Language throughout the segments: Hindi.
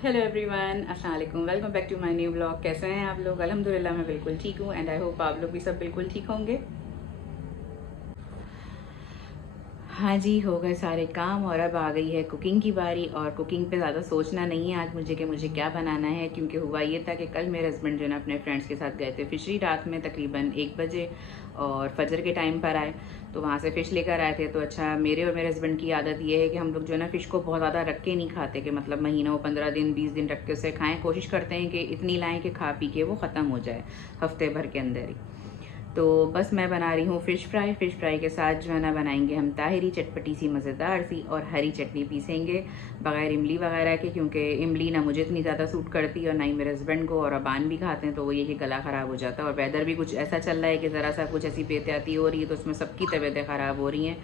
हेलो एवरीवन, अस्सलाम वालेकुम। Welcome back to my new blog. कैसे हैं आप लोग? अल्हम्दुलिल्लाह मैं बिल्कुल ठीक हूँ एंड आई होप आप लोग भी सब बिल्कुल ठीक होंगे। हाँ जी, हो गए सारे काम और अब आ गई है कुकिंग की बारी। और कुकिंग पे ज़्यादा सोचना नहीं है आज मुझे कि मुझे क्या बनाना है, क्योंकि हुआ ये था कि कल मेरे हस्बैंड जो है ना अपने फ्रेंड्स के साथ गए थे फिशरी रात में तकरीबन 1 बजे और फजर के टाइम पर आए। तो वहाँ से फ़िश लेकर आए थे। तो अच्छा, मेरे और मेरे हस्बैंड की आदत ये है कि हम लोग जो है ना फ़िश को बहुत ज़्यादा रख के नहीं खाते, कि मतलब महीनों 15 दिन 20 दिन रख के उसे खाएँ। कोशिश करते हैं कि इतनी लाएँ कि खा पी के वो ख़त्म हो जाए हफ्ते भर के अंदर ही। तो बस मैं बना रही हूँ फ़िश फ्राई के साथ जो है ना बनाएंगे हम ताहिरी, चटपटी सी मज़ेदार सी, और हरी चटनी पीसेंगे बगैर इमली वगैरह के, क्योंकि इमली ना मुझे इतनी ज़्यादा सूट करती और ना ही मेरे हस्बैंड को, और अबान भी खाते हैं तो वो ये कि गला ख़राब हो जाता है। और वेदर भी कुछ ऐसा चल रहा है कि ज़रा सा कुछ ऐसी बेहतियाती हो रही है तो उसमें सबकी तबीयतें ख़राब हो रही हैं,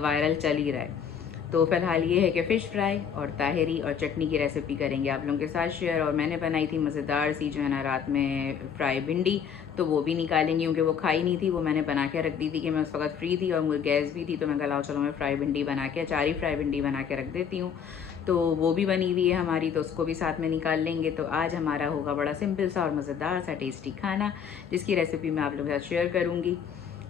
वायरल चल ही रहा है। तो फ़िलहाल ये है कि फ़िश फ्राई और ताहिरी और चटनी की रेसिपी करेंगे आप लोगों के साथ शेयर। और मैंने बनाई थी मज़ेदार सी जो है ना रात में फ्राई भिंडी, तो वो भी निकालेंगी क्योंकि वो खाई नहीं थी। वो मैंने बना के रख दी थी कि मैं उस वक्त फ्री थी और मुझे गैस भी थी, तो मैं कहा लाओ चलो मैं फ्राई भिंडी बना के, 4 ही फ्राई भिंडी बना के रख देती हूँ। तो वो भी बनी हुई है हमारी, तो उसको भी साथ में निकाल लेंगे। तो आज हमारा होगा बड़ा सिंपल सा और मज़ेदार सा टेस्टी खाना, जिसकी रेसिपी मैं आप लोगों के साथ शेयर करूँगी।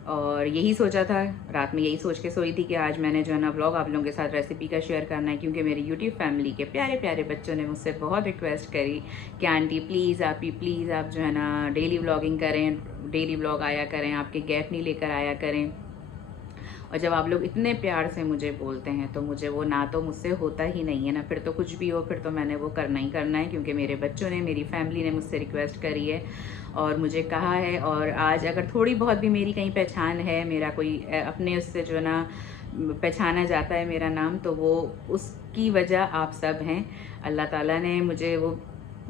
और यही सोचा था, रात में यही सोच के सोई थी कि आज मैंने जो है ना व्लॉग आप लोगों के साथ रेसिपी का शेयर करना है, क्योंकि मेरी यूट्यूब फैमिली के प्यारे प्यारे बच्चों ने मुझसे बहुत रिक्वेस्ट करी कि आंटी प्लीज़ आप जो है ना डेली व्लॉगिंग करें, डेली व्लॉग आया करें, आपके गैप नहीं लेकर आया करें। और जब आप लोग इतने प्यार से मुझे बोलते हैं तो मुझे वो ना तो मुझसे होता ही नहीं है ना, फिर तो कुछ भी हो फिर तो मैंने वो करना ही करना है, क्योंकि मेरे बच्चों ने, मेरी फैमिली ने मुझसे रिक्वेस्ट करी है और मुझे कहा है। और आज अगर थोड़ी बहुत भी मेरी कहीं पहचान है, मेरा कोई अपने उससे जो है ना पहचाना जाता है मेरा नाम, तो वो उसकी वजह आप सब हैं। अल्लाह ताला ने मुझे वो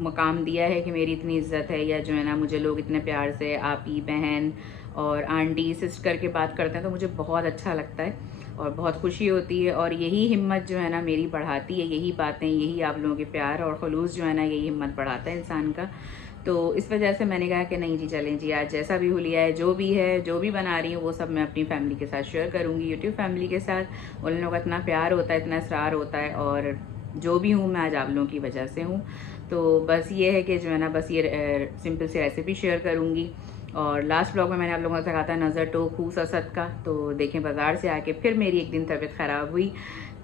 मकाम दिया है कि मेरी इतनी इज्जत है, या जो है ना मुझे लोग इतने प्यार से आपी, बहन और आंटी, सिस्टर करके बात करते हैं, तो मुझे बहुत अच्छा लगता है और बहुत खुशी होती है। और यही हिम्मत जो है ना मेरी बढ़ाती है, यही बातें, यही आप लोगों के प्यार और खलूस जो है ना, यही हिम्मत बढ़ाता है इंसान का। तो इस वजह से मैंने कहा कि नहीं जी, चलें जी, आज जैसा भी हुलिया है, जो भी है, जो भी बना रही हूँ वो सब मैं अपनी फैमिली के साथ शेयर करूँगी, यूट्यूब फैमिली के साथ। उन लोगों का इतना प्यार होता है, इतना इसरार होता है, और जो भी हूँ मैं आज आप लोगों की वजह से हूँ। तो बस ये है कि जो है ना, बस ये सिंपल सी रेसिपी शेयर करूँगी। और लास्ट ब्लॉग में मैंने आप लोगों से कहा था नज़र टोक खूस असद का, तो देखें बाज़ार से आके फिर मेरी एक दिन तबीयत ख़राब हुई।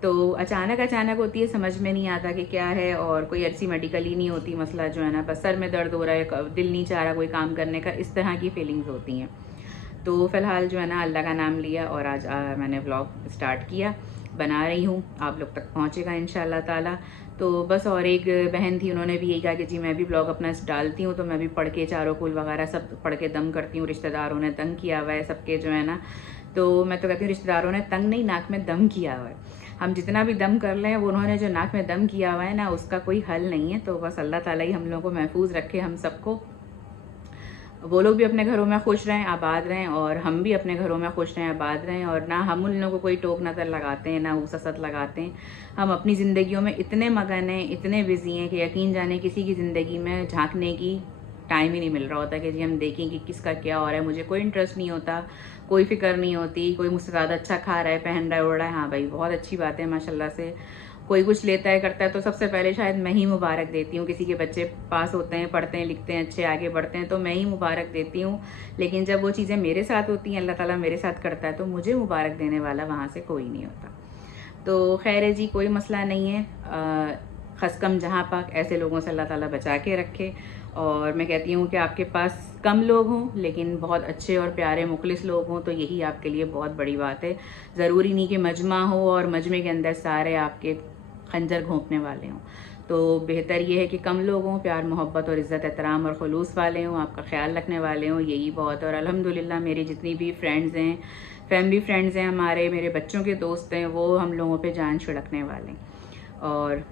तो अचानक अचानक होती है, समझ में नहीं आता कि क्या है, और कोई ऐसी मेडिकल ही नहीं होती मसला, जो है ना बस सर में दर्द हो रहा है, दिल नहीं चाह रहा कोई काम करने का, इस तरह की फीलिंग्स होती हैं। तो फ़िलहाल जो है ना अल्लाह का नाम लिया और आज मैंने व्लॉग स्टार्ट किया, बना रही हूँ, आप लोग तक पहुँचेगा इंशाल्लाह ताला। तो बस, और एक बहन थी, उन्होंने भी यही कहा कि जी मैं भी ब्लॉग अपना डालती हूँ, तो मैं भी पढ़ के चारों कुल वगैरह सब पढ़ के दम करती हूँ। रिश्तेदारों ने तंग किया हुआ है सबके जो है ना, तो मैं तो कहती हूँ रिश्तेदारों ने तंग नहीं, नाक में दम किया हुआ है। हम जितना भी दम कर लें, वो उन्होंने जो नाक में दम किया हुआ है ना, उसका कोई हल नहीं है। तो बस अल्लाह ताला ही हम लोगों को महफूज रखे, हम सबको। वो लोग भी अपने घरों में खुश रहें, आबाद रहें, और हम भी अपने घरों में खुश रहें, आबाद रहें। और ना हम उन लोगों को कोई टोक नज़र लगाते हैं, ना ऊसत लगाते हैं। हम अपनी ज़िंदगियों में इतने मगन हैं, इतने बिजी हैं कि यकीन जाने किसी की ज़िंदगी में झांकने की टाइम ही नहीं मिल रहा होता कि जी हम देखें कि किसका क्या हो रहा है। मुझे कोई इंटरेस्ट नहीं होता, कोई फिक्र नहीं होती। कोई मुझसे ज़्यादा अच्छा खा रहा है, पहन रहा है, उड़ रहा है, हाँ भाई बहुत अच्छी बात है माशाल्लाह से। कोई कुछ लेता है, करता है, तो सबसे पहले शायद मैं ही मुबारक देती हूँ। किसी के बच्चे पास होते हैं, पढ़ते हैं, लिखते हैं, अच्छे आगे बढ़ते हैं, तो मैं ही मुबारक देती हूँ। लेकिन जब वो चीज़ें मेरे साथ होती हैं, अल्लाह ताला मेरे साथ करता है, तो मुझे मुबारक देने वाला वहाँ से कोई नहीं होता। तो खैर है जी, कोई मसला नहीं है। खसकम जहाँ पाक, ऐसे लोगों से अल्लाह ताला बचा के रखे। और मैं कहती हूँ कि आपके पास कम लोग हों लेकिन बहुत अच्छे और प्यारे मुखलिस लोग हों, तो यही आपके लिए बहुत बड़ी बात है। ज़रूरी नहीं कि मजमा हो और मजमे के अंदर सारे आपके खंजर घोंपने वाले हों। तो बेहतर ये है कि कम लोग हों, प्यार मोहब्बत और इज़्ज़त एहतराम और खलूस वाले हों, आपका ख्याल रखने वाले हों, यही बहुत। और अल्हम्दुलिल्लाह मेरी जितनी भी फ्रेंड्स हैं, फैमिली फ्रेंड्स हैं हमारे, मेरे बच्चों के दोस्त हैं, वो हम लोगों पे जान छिड़कने वाले हैं। और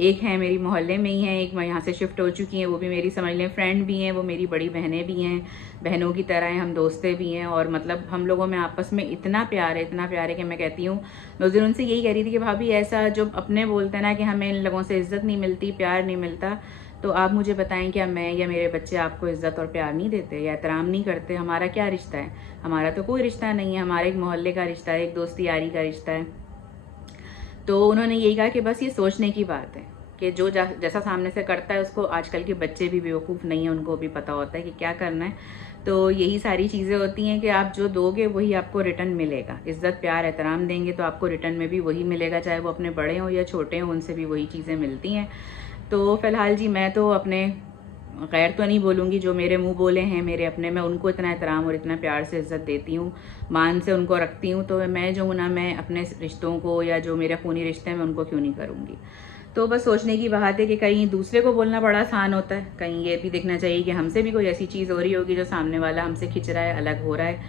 एक है मेरी मोहल्ले में ही है, एक मैं यहाँ से शिफ्ट हो चुकी हैं, वो भी मेरी समझ लें फ्रेंड भी हैं, वो मेरी बड़ी बहनें भी हैं, बहनों की तरह हैं, हम दोस्तें भी हैं। और मतलब हम लोगों में आपस में इतना प्यार है, इतना प्यार है कि मैं कहती हूँ, मैं उस दिन उनसे यही कह रही थी कि भाभी ऐसा जो अपने बोलते हैं ना कि हमें इन लोगों से इज्जत नहीं मिलती, प्यार नहीं मिलता, तो आप मुझे बताएं क्या मैं या मेरे बच्चे आपको इज्जत और प्यार नहीं देते या एहतराम नहीं करते? हमारा क्या रिश्ता है? हमारा तो कोई रिश्ता नहीं है, हमारा एक मोहल्ले का रिश्ता है, एक दोस्ती यारी का रिश्ता है। तो उन्होंने यही कहा कि बस ये सोचने की बात है, कि जो जैसा सामने से करता है उसको, आजकल के बच्चे भी बेवकूफ़ नहीं है, उनको भी पता होता है कि क्या करना है। तो यही सारी चीज़ें होती हैं कि आप जो दोगे वही आपको रिटर्न मिलेगा। इज़्ज़त प्यार एहतराम देंगे तो आपको रिटर्न में भी वही मिलेगा, चाहे वो अपने बड़े हों या छोटे हों, उनसे भी वही चीज़ें मिलती हैं। तो फ़िलहाल जी मैं तो अपने खैर तो नहीं बोलूँगी, जो मेरे मुंह बोले हैं मेरे अपने, मैं उनको इतना एहतराम और इतना प्यार से इज़्ज़त देती हूँ, मान से उनको रखती हूँ। तो मैं जो हूँ ना, मैं अपने रिश्तों को या जो मेरे खूनी रिश्ते हैं मैं उनको क्यों नहीं करूँगी। तो बस सोचने की बात है कि कहीं दूसरे को बोलना बड़ा आसान होता है, कहीं ये भी देखना चाहिए कि हमसे भी कोई ऐसी चीज़ हो रही होगी जो सामने वाला हमसे खिंच रहा है, अलग हो रहा है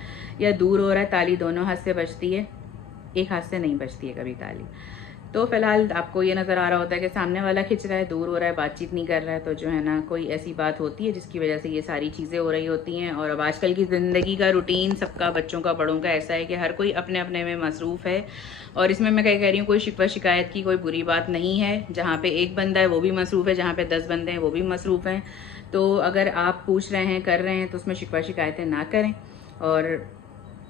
या दूर हो रहा है। ताली दोनों हाथ से बजती है, एक हाथ से नहीं बजती है कभी ताली। तो फिलहाल आपको ये नज़र आ रहा होता है कि सामने वाला खिंच रहा है, दूर हो रहा है, बातचीत नहीं कर रहा है, तो जो है ना कोई ऐसी बात होती है जिसकी वजह से ये सारी चीज़ें हो रही होती हैं। और अब आजकल की ज़िंदगी का रूटीन सबका, बच्चों का, बड़ों का ऐसा है कि हर कोई अपने अपने में मसरूफ़ है। और इसमें मैं कह रही हूँ, कोई शिकवा शिकायत की कोई बुरी बात नहीं है। जहाँ पे एक बंदा है वो भी मसरूफ़ है, जहाँ पे 10 बंदे हैं वो भी मसरूफ़ हैं। तो अगर आप पूछ रहे हैं, कर रहे हैं, तो उसमें शिकवा शिकायतें ना करें। और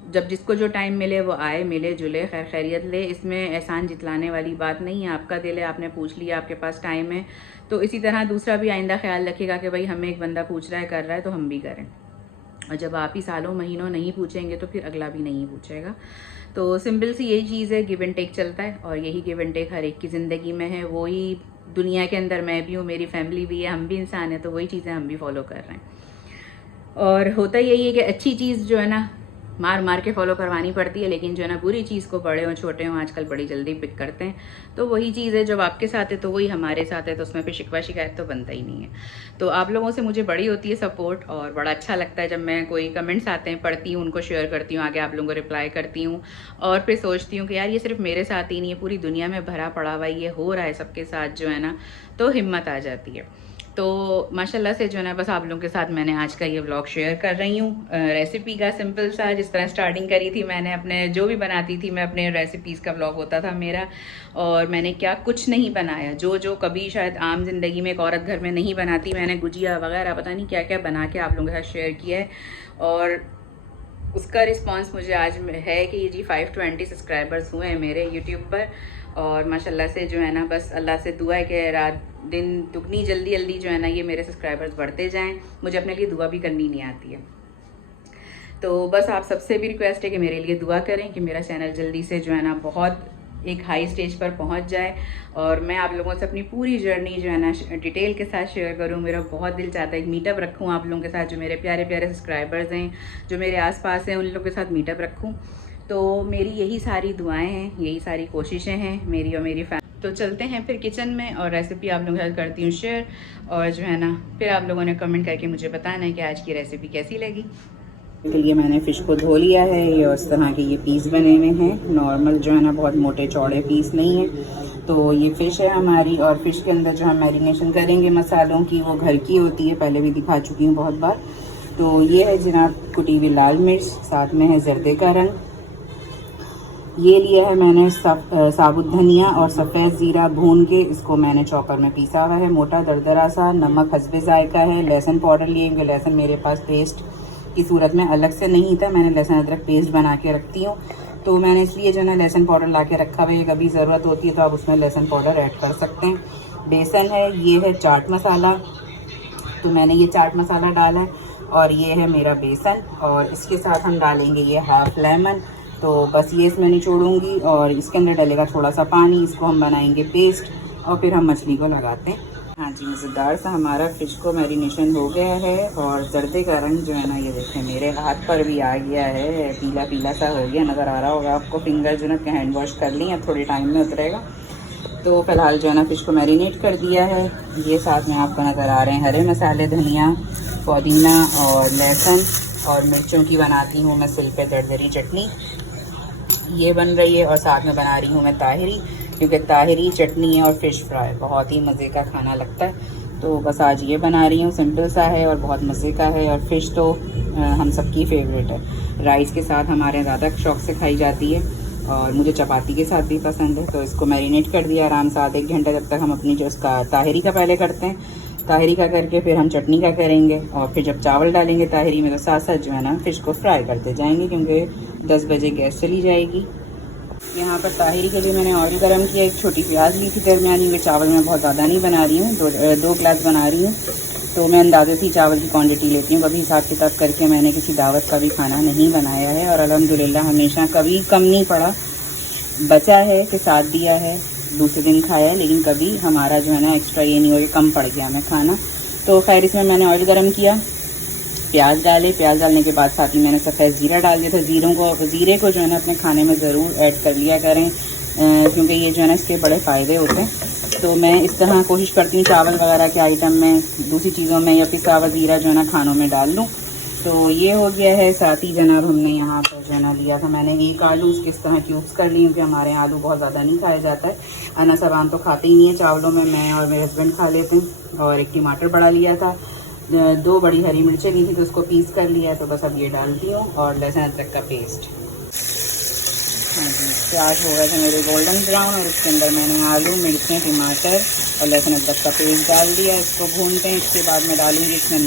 जब जिसको जो टाइम मिले वो आए, मिले जुले, खैर खैरियत ले। इसमें एहसान जितलाने वाली बात नहीं है। आपका दिल है, आपने पूछ लिया, आपके पास टाइम है, तो इसी तरह दूसरा भी आइंदा ख्याल रखेगा कि भाई हमें एक बंदा पूछ रहा है, कर रहा है, तो हम भी करें। और जब आप ही सालों महीनों नहीं पूछेंगे तो फिर अगला भी नहीं पूछेगा। तो सिंपल सी यही चीज़ है, गिव एंड टेक चलता है। और यही गिव एंड टेक हर एक की ज़िंदगी में है। वही दुनिया के अंदर मैं भी हूँ, मेरी फैमिली भी है, हम भी इंसान हैं, तो वही चीज़ें हम भी फॉलो कर रहे हैं। और होता यही है कि अच्छी चीज़ जो है ना मार मार के फॉलो करवानी पड़ती है, लेकिन जो है ना बुरी चीज़ को बड़े हों छोटे हों आजकल बड़ी जल्दी पिक करते हैं। तो वही चीज़ है, जब आपके साथ है तो वही हमारे साथ है, तो उसमें फिर शिकवा शिकायत तो बनता ही नहीं है। तो आप लोगों से मुझे बड़ी होती है सपोर्ट, और बड़ा अच्छा लगता है जब मैं कोई कमेंट्स आते हैं, पढ़ती हूँ, उनको शेयर करती हूँ, आगे आप लोगों को रिप्लाई करती हूँ। और फिर सोचती हूँ कि यार ये सिर्फ मेरे साथ ही नहीं है, पूरी दुनिया में भरा पड़ा हुआ ये हो रहा है सबके साथ, जो है ना, तो हिम्मत आ जाती है। तो माशाल्लाह से जो है ना, बस आप लोगों के साथ मैंने आज का ये व्लॉग शेयर कर रही हूँ। रेसिपी का सिंपल सा, जिस तरह स्टार्टिंग करी थी मैंने, अपने जो भी बनाती थी मैं, अपने रेसिपीज़ का व्लॉग होता था मेरा। और मैंने क्या कुछ नहीं बनाया, जो जो कभी शायद आम जिंदगी में एक औरत घर में नहीं बनाती, मैंने गुजिया वगैरह पता नहीं क्या क्या बना के आप लोगों के साथ शेयर किया है। और उसका रिस्पांस मुझे आज है कि ये जी 520 सब्सक्राइबर्स हुए हैं मेरे यूट्यूब पर। और माशाल्लाह से जो है ना, बस अल्लाह से दुआ है कि रात दिन दुगनी जल्दी जल्दी जो है ना ये मेरे सब्सक्राइबर्स बढ़ते जाएं। मुझे अपने लिए दुआ भी करनी नहीं आती है, तो बस आप सबसे भी रिक्वेस्ट है कि मेरे लिए दुआ करें कि मेरा चैनल जल्दी से जो है ना बहुत एक हाई स्टेज पर पहुंच जाए। और मैं आप लोगों से अपनी पूरी जर्नी जो है ना डिटेल के साथ शेयर करूं। मेरा बहुत दिल चाहता है एक मीटअप रखूं आप लोगों के साथ, जो मेरे प्यारे प्यारे सब्सक्राइबर्स हैं, जो मेरे आसपास हैं, उन लोगों के साथ मीटअप रखूं। तो मेरी यही सारी दुआएं हैं, यही सारी कोशिशें हैं मेरी और मेरी फैमिली। तो चलते हैं फिर किचन में, और रेसिपी आप लोगों के साथ करती हूँ शेयर। और जो है ना फिर आप लोगों ने कमेंट करके मुझे बताना है कि आज की रेसिपी कैसी लगी। के लिए मैंने फ़िश को धो लिया है। ये उस तरह के ये पीस बने हुए हैं, नॉर्मल जो है ना, बहुत मोटे चौड़े पीस नहीं है। तो ये फ़िश है हमारी, और फ़िश के अंदर जो हम मैरिनेशन करेंगे मसालों की, वो घर की होती है, पहले भी दिखा चुकी हूँ बहुत बार। तो ये है जनाब कुटी हुई लाल मिर्च, साथ में है जर्दे का रंग, ये लिया है मैंने साबुत धनिया और सफ़ेद ज़ीरा भून के, इसको मैंने चॉपर में पीसा हुआ है मोटा दरदरा सा। नमक हस्बे जायका है। लहसुन पाउडर लिए, क्योंकि लहसुन मेरे पास पेस्ट की सूरत में अलग से नहीं था, मैंने लहसुन अदरक पेस्ट बना के रखती हूँ, तो मैंने इसलिए जो है ना लहसुन पाउडर ला के रखा हुआ है। कभी ज़रूरत होती है तो आप उसमें लहसुन पाउडर ऐड कर सकते हैं। बेसन है, ये है चाट मसाला, तो मैंने ये चाट मसाला डाला है, और ये है मेरा बेसन। और इसके साथ हम डालेंगे ये हाफ लेमन, तो बस ये इसमें निचोड़ूंगी, और इसके अंदर डलेगा थोड़ा सा पानी, इसको हम बनाएंगे पेस्ट, और फिर हम मछली को लगाते हैं। हाँ जी, मज़ेदार सा हमारा फ़िश को मैरिनेशन हो गया है। और जर्दे का रंग जो है ना, ये देखें मेरे हाथ पर भी आ गया है, पीला पीला सा हो गया, नज़र आ रहा होगा आपको। फिंगर जो है हैंड वॉश कर ली, अब थोड़ी टाइम में उतरेगा। तो फ़िलहाल जो है ना फ़िश को मैरिनेट कर दिया है। ये साथ में आपको नज़र आ रहे हैं हरे मसाले, धनिया, पुदीना और लहसुन, और मिर्चों की बनाती हूँ मैं सिल पे दरदरी चटनी, ये बन रही है। और साथ में बना रही हूँ मैं ताहिरी, क्योंकि ताहिरी चटनी है और फ़िश फ्राई बहुत ही मज़े का खाना लगता है। तो बस आज ये बना रही हूँ, सिंपल सा है और बहुत मज़े का है। और फ़िश तो हम सबकी फेवरेट है, राइस के साथ हमारे ज़्यादा शौक़ से खाई जाती है, और मुझे चपाती के साथ भी पसंद है। तो इसको मैरिनेट कर दिया आराम से आधे घंटे, जब तक हम अपनी जो उसका ताहिरी का पहले करते हैं, ताहिरी का करके फिर हम चटनी का करेंगे, और फिर जब चावल डालेंगे ताहिरी में तो साथ साथ जो है ना फ़िश को फ्राई करते जाएंगे, क्योंकि 10 बजे गैस चली जाएगी। यहाँ पर ताहिरी के लिए मैंने ऑयल गर्म किया, एक छोटी प्याज ली थी दरमियानी में। चावल मैं बहुत ज़्यादा नहीं बना रही हूँ, दो गिलास बना रही हूँ, तो मैं अंदाजे से ही चावल की क्वांटिटी लेती हूँ। कभी हिसाब किताब करके मैंने किसी दावत का भी खाना नहीं बनाया है और अल्हम्दुलिल्लाह हमेशा कभी कम नहीं पड़ा। बचा है कि साथ दिया है, दूसरे दिन खाया है, लेकिन कभी हमारा जो है ना एक्स्ट्रा ये नहीं हो कि कम पड़ गया हमें खाना। तो खैर इसमें मैंने ऑयल गर्म किया, प्याज डाले, प्याज डालने के बाद साथ ही मैंने सफ़ेद ज़ीरा डाल दिया था। ज़ीरे को जो है ना अपने खाने में ज़रूर ऐड कर लिया करें, क्योंकि ये जो है ना इसके बड़े फ़ायदे होते हैं। तो मैं इस तरह कोशिश करती हूँ चावल वगैरह के आइटम में, दूसरी चीज़ों में या पिसा हुआ ज़ीरा जो है ना खानों में डाल लूँ। तो ये हो गया है। साथ ही जनाब हमने यहाँ पर जो है ना लिया था मैंने एक आलू, उसके इस तरह क्यूब्स कर लिए, क्योंकि हमारे यहाँ आलू बहुत ज़्यादा नहीं खाया जाता है। अना सबान तो खाते ही नहीं है चावलों में, मैं और मेरे हस्बैंड खा लेते हैं। और एक टमाटर बड़ा लिया था, 2 बड़ी हरी मिर्चें ली थी तो उसको पीस कर लिया। तो बस अब ये डालती हूँ और लहसुन अदरक का पेस्ट। हाँ जी, प्याज हो गए थे मेरे गोल्डन ब्राउन और उसके अंदर मैंने आलू, मिर्चें, टमाटर और लहसुन अदरक का पेस्ट डाल दिया। इसको भूनते हैं। इसके बाद मैं डालूँगी इसमें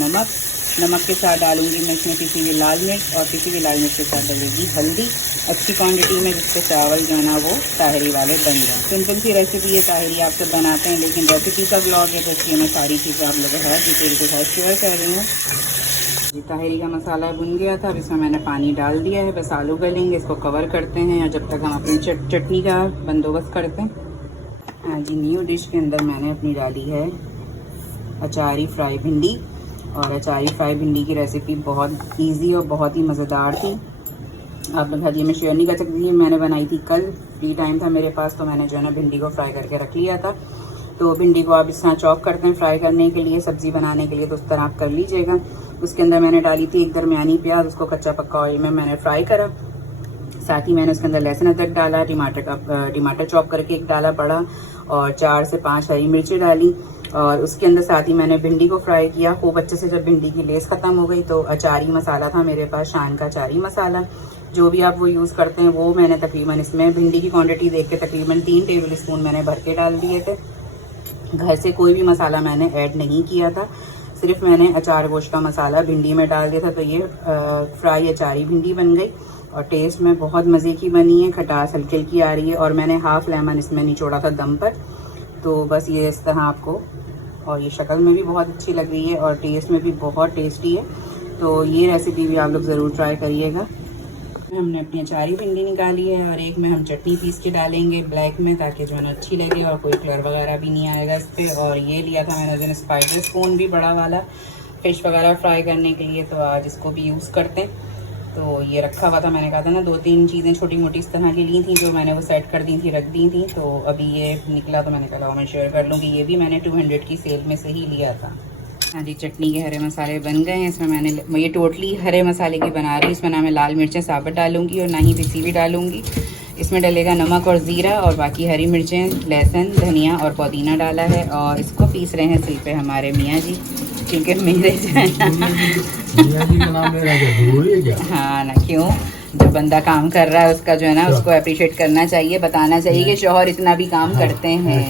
नमक के साथ डालूँगी मैं इसमें किसी भी लाल मिर्च, और किसी भी लाल मिर्च के साथ डलेगी हल्दी अच्छी क्वांटिटी में, जिससे चावल जो है ना वो ताहिरी वाले बन जाए। सिंपल सी रेसिपी है, ताहिरी आप सब बनाते हैं, लेकिन रेसिपी का ब्लॉग है तो इसलिए मैं सारी चीज़ें आप लोगों के साथ डिटेल के साथ शेयर कर रही हूँ। ताहिरी का मसाला भुन गया था, अब इसमें मैंने पानी डाल दिया है। बस आलू गलेंगे, इसको कवर करते हैं और जब तक हम अपनी चटनी का बंदोबस्त करते हैं। हाँ जी, न्यू डिश के अंदर मैंने अपनी डाली है अचारी फ्राई भिंडी। और अचारी फ्राई भिंडी की रेसिपी बहुत इजी और बहुत ही मज़ेदार थी। आप लोग ये मैं शेयर नहीं कर सकती, मैंने बनाई थी कल, फ्री टाइम था मेरे पास, तो मैंने जो है ना भिंडी को फ्राई करके रख लिया था। तो भिंडी को आप इस तरह चॉप करते हैं फ्राई करने के लिए, सब्ज़ी बनाने के लिए, तो उस तरह आप कर लीजिएगा। उसके अंदर मैंने डाली थी एक दरमियानी प्याज, उसको कच्चा पक्का ऑयल में मैंने फ्राई करा। साथ ही मैंने उसके अंदर लहसुन अदरक डाला, टमाटर चॉप करके एक डाला बड़ा, और 4 से 5 हरी मिर्ची डाली। और उसके अंदर साथ ही मैंने भिंडी को फ्राई किया खूब अच्छे से। जब भिंडी की लेस ख़त्म हो गई तो अचारी मसाला था मेरे पास, शान का अचारी मसाला, जो भी आप वो यूज़ करते हैं, वो मैंने तकरीबन इसमें भिंडी की क्वांटिटी देख के तकरीबन 3 टेबल स्पून मैंने भर के डाल दिए थे। घर से कोई भी मसाला मैंने ऐड नहीं किया था, सिर्फ मैंने अचार गोश्त का मसाला भिंडी में डाल दिया था। तो ये फ्राई अचारी भिंडी बन गई और टेस्ट में बहुत मज़े की बनी है, खटास हल्की हल्की आ रही है। और मैंने हाफ़ लेमन इसमें निचोड़ा था दम पर। तो बस ये इस तरह आपको, और ये शक्ल में भी बहुत अच्छी लग रही है और टेस्ट में भी बहुत टेस्टी है। तो ये रेसिपी भी आप लोग ज़रूर ट्राई करिएगा। हमने अपनी अचारी भिंडी निकाली है और एक में हम चटनी पीस के डालेंगे ब्लैक में, ताकि जो है ना अच्छी लगे और कोई कलर वगैरह भी नहीं आएगा इस पर। और ये लिया था मैंने जो स्पाइडर स्पून भी बड़ा वाला, फ़िश वगैरह फ्राई करने के लिए, तो आज इसको भी यूज़ करते हैं। तो ये रखा हुआ था, मैंने कहा था ना 2-3 चीज़ें छोटी मोटी इस तरह की ली थी, जो मैंने वो सेट कर दी थी, रख दी थी। तो अभी ये निकला तो मैंने कहा मैं शेयर कर लूँगी। ये भी मैंने 200 की सेल में से ही लिया था। हाँ जी, चटनी के हरे मसाले बन गए हैं। इसमें मैंने ये टोटली हरे मसाले की बना रही हूँ। इसमें ना मैं लाल मिर्चें साबुत डालूँगी और ना ही पिसी हुई डालूँगी। इसमें डलेगा नमक और ज़ीरा, और बाकी हरी मिर्चें, लहसुन, धनिया और पुदीना डाला है। और इसको पीस रहे हैं सिल पे हमारे मियाँ जी, क्योंकि मेरे हाँ ना, क्यों, जो बंदा काम कर रहा है उसका जो है ना उसको अप्रिशिएट करना चाहिए, बताना चाहिए कि शौहर इतना भी काम करते हैं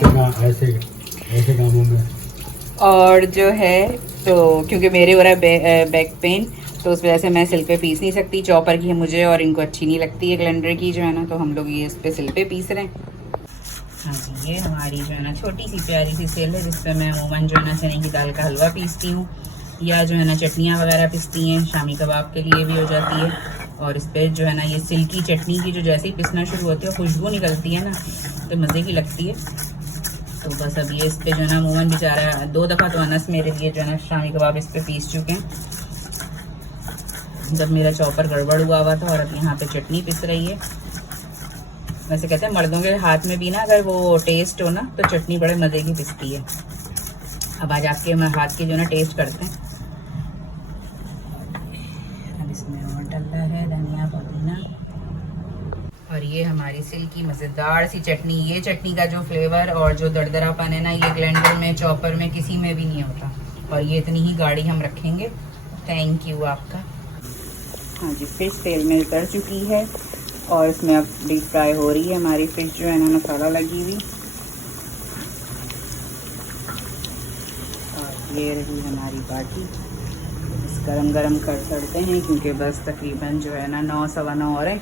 ऐसे कामों में। और जो है तो क्योंकि मेरे हो रहा है बैक पेन, तो उस वजह से मैं सिल पे पीस नहीं सकती। चॉपर की है मुझे और इनको अच्छी नहीं लगती है ग्राइंडर की जो है ना, तो हम लोग ये इस पे सिल पे पीस रहे हैं। हाँ जी, ये हमारी जो है ना छोटी सी प्यारी सी सेल है, जिसपे मैं अमूमन जो है ना चने की दाल का हलवा पीसती हूँ, या जो है ना चटनियाँ वगैरह पीसती हैं, शामी कबाब के लिए भी हो जाती है। और इस पर जो है ना ये सिल्की चटनी की जो जैसे ही पिसना शुरू होती है खुशबू निकलती है ना, तो मज़े की लगती है। तो बस अब ये इस पर जो है ना अमूमन बेचारा 2 दफ़ा तो अनस मेरे लिए जो है ना शामी कबाब इस पर पीस चुके हैं, जब मेरा चॉपर गड़बड़ हुआ था। और अब यहाँ पे चटनी पिस रही है। वैसे कहते हैं मर्दों के हाथ में भी ना अगर वो टेस्ट हो ना तो चटनी बड़े मज़े की पिसती है। अब आज आपके हम हाथ की जो ना टेस्ट करते हैं। अब इसमें और डल रहा है धनिया पुदीना, और ये हमारी सिल्की मज़ेदार सी चटनी। ये चटनी का जो फ्लेवर और जो दरदरापन है ना, ये ब्लेंडर में, चॉपर में, किसी में भी नहीं होता। और ये इतनी ही गाढ़ी हम रखेंगे। थैंक यू आपका। हाँ जी, फिश तेल में उतर चुकी है और इसमें अब डीप फ्राई हो रही है हमारी फिश जो है ना मसाला लगी हुई। और ये रही हमारी बाटी। इस गरम गरम कर करते हैं, क्योंकि बस तकरीबन जो है ना 9 सवा 9 हो रहे हैं,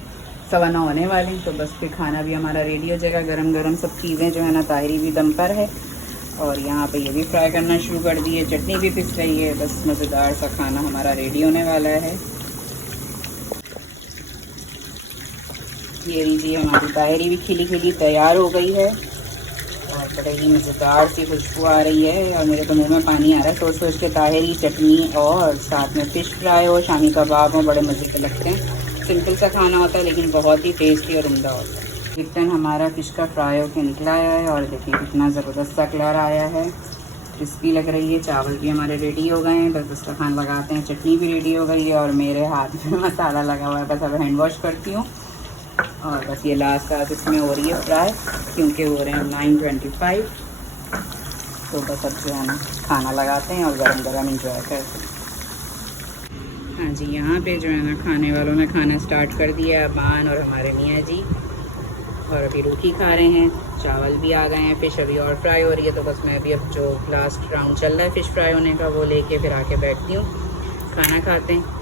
9:15 होने वाले हैं, तो बस फिर खाना भी हमारा रेडी हो जाएगा। गरम गरम सब चीज़ें जो है ना, ताहिरी भी दम पर है और यहाँ पे ये भी फ्राई करना शुरू कर दी है, चटनी भी पिस रही है। बस मज़ेदार सा खाना हमारा रेडी होने वाला है। ये लीजिए, हमारी ताहिरी भी खिली खिली तैयार हो गई है और बड़े ही मज़ेदार सी खुशबू आ रही है और मेरे तो मुंह में पानी आ रहा है सोच सोच के। ताहिरी, चटनी और साथ में फ़िश फ्राई हो, शामी कबाब हो, बड़े मज़े के लगते हैं। सिंपल सा खाना होता है लेकिन बहुत ही टेस्टी और उम्दा होता है। चिकन हमारा फ़िश का फ्राई होकर निकला आया है और देखिए कितना ज़बरदस्त सा कलर आया है, क्रिस्पी लग रही है। चावल भी हमारे रेडी हो गए हैं, बस उसका खाना लगाते हैं। चटनी भी रेडी हो गई है और मेरे हाथ में मसाला लगा हुआ है, बस अब हैंड वॉश करती हूँ। और बस ये लास्ट साथ इसमें हो रही है फ्राई, क्योंकि हो रहे हैं 9:25। तो बस अब जो है ना खाना लगाते हैं और गरम गरम इंजॉय करते हैं। हाँ जी, यहाँ पे जो है ना खाने वालों ने खाना स्टार्ट कर दिया, अबान और हमारे मियाँ जी, और अभी रोटी खा रहे हैं। चावल भी आ गए हैं, फ़िश अभी और फ्राई हो रही है। तो बस मैं भी अब जो लास्ट राउंड चल रहा है फ़िश फ्राई होने का वो लेके फिर आके बैठती हूँ, खाना खाते हैं।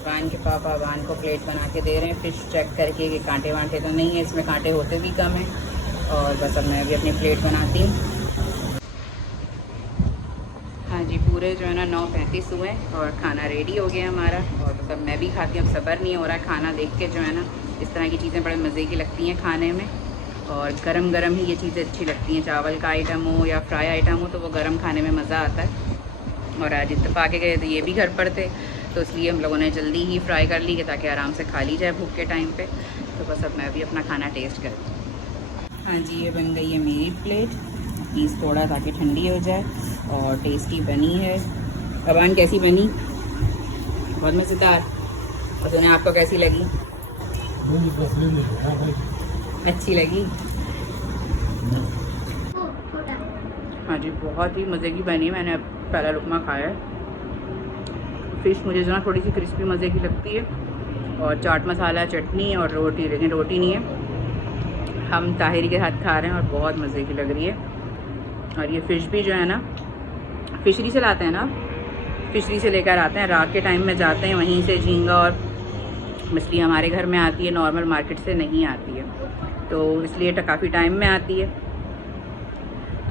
अबान के पापा अबान को प्लेट बना के दे रहे हैं, फ़िश चेक करके कि कांटे वांटे तो नहीं है इसमें, कांटे होते भी कम हैं। और बस अब मैं भी अपनी प्लेट बनाती हूँ। हाँ जी, पूरे जो है ना 9:35 हुए और खाना रेडी हो गया हमारा। और बस अब मैं भी खाती हूँ, अब सब्र नहीं हो रहा है खाना देख के। जो है ना इस तरह की चीज़ें बड़े मज़े की लगती हैं खाने में और गरम गरम ही ये चीज़ें अच्छी लगती हैं। चावल का आइटम हो या फ्राई आइटम हो तो वो गरम खाने में मज़ा आता है। और आज इत्तेफाक गए तो ये भी घर पर थे, तो इसलिए हम लोगों ने जल्दी ही फ्राई कर ली ताकि आराम से खा ली जाए भूख के टाइम पे। तो बस अब मैं भी अपना खाना टेस्ट करती हूँ। हाँ जी, ये बन गई है मेरी प्लेट, प्लीज़ थोड़ा ताकि ठंडी हो जाए। और टेस्टी बनी है। अबान कैसी बनी? बहुत मज़ेदार। और सुने आपको कैसी लगी? अच्छी लगी? हाँ जी, बहुत ही मज़े की बनी। मैंने पहला लुकमा खाया है। फ़िश मुझे जो ना थोड़ी सी क्रिस्पी मज़े की लगती है और चाट मसाला, चटनी और रोटी, लेकिन रोटी नहीं है, हम ताहिरी के साथ खा रहे हैं और बहुत मज़े की लग रही है। और ये फ़िश भी जो है ना फिशरी से लाते हैं ना, फिशरी से लेकर आते हैं, रात के टाइम में जाते हैं वहीं से। झींगा और मछली हमारे घर में आती है, नॉर्मल मार्केट से नहीं आती है, तो इसलिए काफ़ी टाइम में आती है।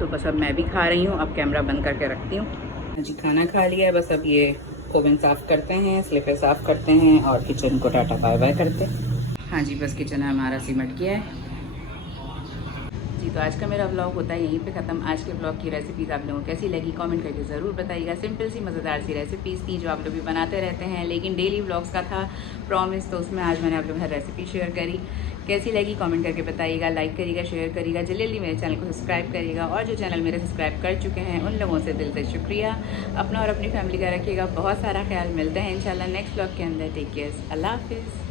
तो बस अब मैं भी खा रही हूँ, अब कैमरा बंद करके रखती हूँ। जी, खाना खा लिया है, बस अब ये ओवन साफ़ करते हैं, स्लिपर साफ़ करते हैं और किचन को टाटा बाय बाय करते हैं। हाँ जी, बस किचन हमारा सिमट गया है जी। तो आज का मेरा व्लॉग होता है यहीं पे ख़त्म। आज के व्लॉग की रेसिपीज़ आप लोगों को कैसी लगी कमेंट करके ज़रूर बताइएगा। सिंपल सी मज़ेदार सी रेसिपीज़ थी जो आप लोग भी बनाते रहते हैं, लेकिन डेली व्लॉग्स का था प्रॉमिस, तो उसमें आज मैंने आप लोगों के साथ रेसिपी शेयर करी। कैसी लगी कमेंट करके बताइएगा, लाइक करिएगा, शेयर करिएगा, जल्दी जल्दी मेरे चैनल को सब्सक्राइब करिएगा। और जो चैनल मेरे सब्सक्राइब कर चुके हैं उन लोगों से दिल से शुक्रिया। अपना और अपनी फैमिली का रखिएगा बहुत सारा ख्याल। मिलते हैं इंशाल्लाह नेक्स्ट व्लॉग के अंदर। टेक केयर, अल्लाह हाफिज़।